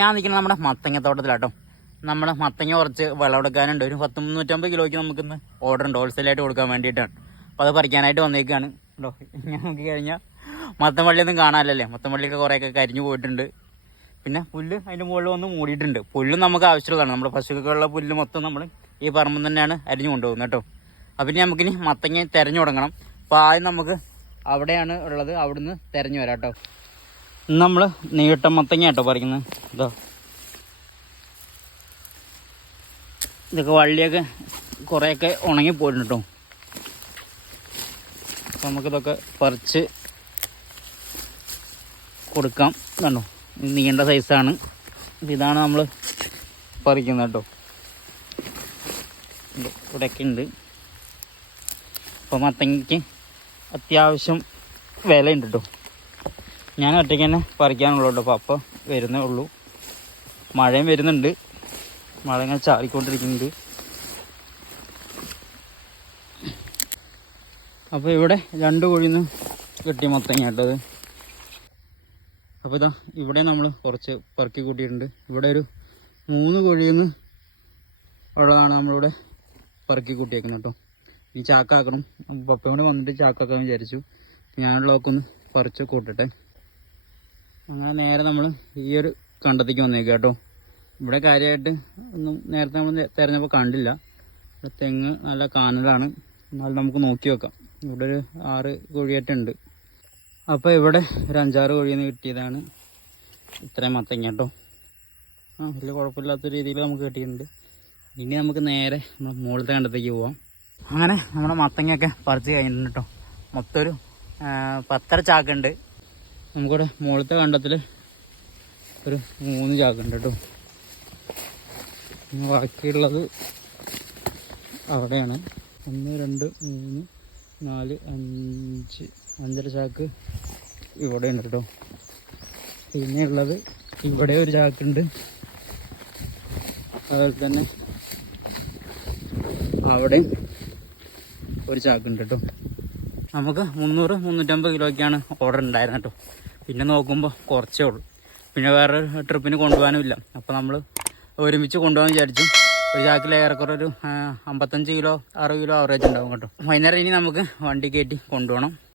ഞാൻ നിൽക്കുന്നത് നമ്മുടെ മത്തങ്ങ തോട്ടത്തിലാട്ടോ. നമ്മുടെ മത്തങ്ങ കുറച്ച് വിളവെടുക്കാനുണ്ട് ഒരു പത്ത് മുന്നൂറ്റമ്പത് കിലോയ്ക്ക് നമുക്ക് ഇന്ന് ഓർഡർ ഉണ്ട് ഹോൾസെയിലായിട്ട് കൊടുക്കാൻ വേണ്ടിയിട്ടാണ്. അപ്പോൾ അത് പറിക്കാനായിട്ട് വന്നേക്കാണ്. കേട്ടോ ഞാൻ നോക്കി കഴിഞ്ഞാൽ മത്തം വള്ളിയൊന്നും കാണാനല്ലേ മത്തം വള്ളിയൊക്കെ കുറേയൊക്കെ കരിഞ്ഞു പോയിട്ടുണ്ട്. പിന്നെ പുല്ല് അതിന്റെ മുകളിൽ വന്ന് മൂടിയിട്ടുണ്ട്. പുല്ലും നമുക്ക് ആവശ്യമുള്ളതാണ്. നമ്മുടെ പശുക്കൾക്കുള്ള പുല്ല് മൊത്തം നമ്മൾ ഈ പറമ്പിൽ തന്നെയാണ് അരിഞ്ഞു കൊണ്ടുപോകുന്നത് കേട്ടോ. അപ്പം ഇനി നമുക്കിനി മത്തങ്ങ തിരഞ്ഞു തുടങ്ങണം. അപ്പോൾ ആദ്യം നമുക്ക് അവിടെയാണ് ഉള്ളത്. അവിടുന്ന് തിരഞ്ഞു വരാം കേട്ടോ. നമ്മൾ നീട്ടം മത്തങ്ങ കേട്ടോ പറിക്കുന്നത് ഇതോ. ഇതൊക്കെ വള്ളിയൊക്കെ കുറേയൊക്കെ ഉണങ്ങി പോയിട്ടുണ്ട് കേട്ടോ അപ്പം നമുക്കിതൊക്കെ പറിച്ച് കൊടുക്കാം. കണ്ടോ? നീണ്ട സൈസാണ്. അപ്പം ഇതാണ് നമ്മൾ പറിക്കുന്നത് കേട്ടോ ഇവിടെയൊക്കെ ഉണ്ട് അപ്പോൾ മത്തങ്ങയ്ക്ക് അത്യാവശ്യം വിലയുണ്ട് കേട്ടോ ഞാൻ ഒറ്റയ്ക്ക് തന്നെ പറിക്കാനുള്ളൂ കേട്ടോ അപ്പോൾ അപ്പം വരുന്നേ ഉള്ളൂ. മഴയും വരുന്നുണ്ട്. മഴ ഇങ്ങനെ ചാറിക്കൊണ്ടിരിക്കുന്നുണ്ട്. അപ്പോൾ ഇവിടെ രണ്ട് കുഴിന്ന് കെട്ടി മൊത്തം കേട്ടത് അപ്പോൾ ഇതാ ഇവിടെ നമ്മൾ കുറച്ച് പറക്കി കൂട്ടിയിട്ടുണ്ട്. ഇവിടെ ഒരു മൂന്ന് കുഴിയിൽ നിന്ന് ഉള്ളതാണ് നമ്മളിവിടെ പെറുക്കി കൂട്ടിയേക്കുന്നത് കേട്ടോ. ഈ ചാക്കാക്കണം. പപ്പയോട് വന്നിട്ട് ചാക്കാക്കാൻ വിചാരിച്ചു. ഞാനുള്ളതൊക്കെ ഒന്ന് പറിച്ച് കൂട്ടട്ടെ. അങ്ങനെ നേരെ നമ്മൾ ഈ ഒരു കണ്ടത്തേക്ക് വന്നേക്കാം കേട്ടോ. ഇവിടെ കാര്യമായിട്ട് ഒന്നും നേരത്തെ നമ്മൾ തിരഞ്ഞപ്പോൾ കണ്ടില്ല. ഇവിടെ തെങ്ങ് നല്ല കാനലാണ്. എന്നാലും നമുക്ക് നോക്കി വെക്കാം. ഇവിടെ ഒരു ആറ് കുഴിയായിട്ടുണ്ട് അപ്പോൾ ഇവിടെ ഒരു അഞ്ചാറ് കോഴിയെന്ന് കിട്ടിയതാണ്. ഇത്രയും മത്തങ്ങ കേട്ടോ. ആ വലിയ കുഴപ്പമില്ലാത്ത രീതിയിൽ നമുക്ക് കിട്ടിയിട്ടുണ്ട്. ഇനി നമുക്ക് നേരെ നമ്മൾ മുകളിലത്തെ കണ്ടത്തേക്ക് പോവാം. അങ്ങനെ നമ്മുടെ മത്തങ്ങയൊക്കെ പറിച്ച് കഴിഞ്ഞിട്ടുണ്ട് കേട്ടോ. മൊത്തം ഒരു പത്തര ചാക്കുണ്ട്. നമുക്കിവിടെ മുകളത്തെ കണ്ടത്തിൽ ഒരു മൂന്ന് ചാക്കുണ്ട് കേട്ടോ. ബാക്കിയുള്ളത് അവിടെയാണ്. ഒന്ന് രണ്ട് മൂന്ന് നാല് അഞ്ച് അഞ്ചര ചാക്ക് ഇവിടെ ഉണ്ട് കേട്ടോ. പിന്നെ ഉള്ളത് ഇവിടെ ഒരു ചാക്കുണ്ട്. അതുപോലെ തന്നെ അവിടെയും ഒരു ചാക്കുണ്ട് കേട്ടോ. നമുക്ക് മുന്നൂറ് മുന്നൂറ്റമ്പത് കിലോയ്ക്കാണ് ഓർഡർ ഉണ്ടായിരുന്നത് കേട്ടോ പിന്നെ നോക്കുമ്പോൾ കുറച്ചേ ഉള്ളൂ. പിന്നെ വേറെ ട്രിപ്പിന് കൊണ്ടുപോകാനും ഇല്ല അപ്പോൾ നമ്മൾ ഒരുമിച്ച് കൊണ്ടുപോകാൻ വിചാരിച്ചു. ഒരു ചാക്കിൽ ഏറെക്കുറെ ഒരു അമ്പത്തഞ്ച് കിലോ അറുപത് കിലോ ആവറേജ് ഉണ്ടാവും കേട്ടോ. വൈകുന്നേരം ഇനി നമുക്ക് വണ്ടി കയറ്റി കൊണ്ടുപോകണം.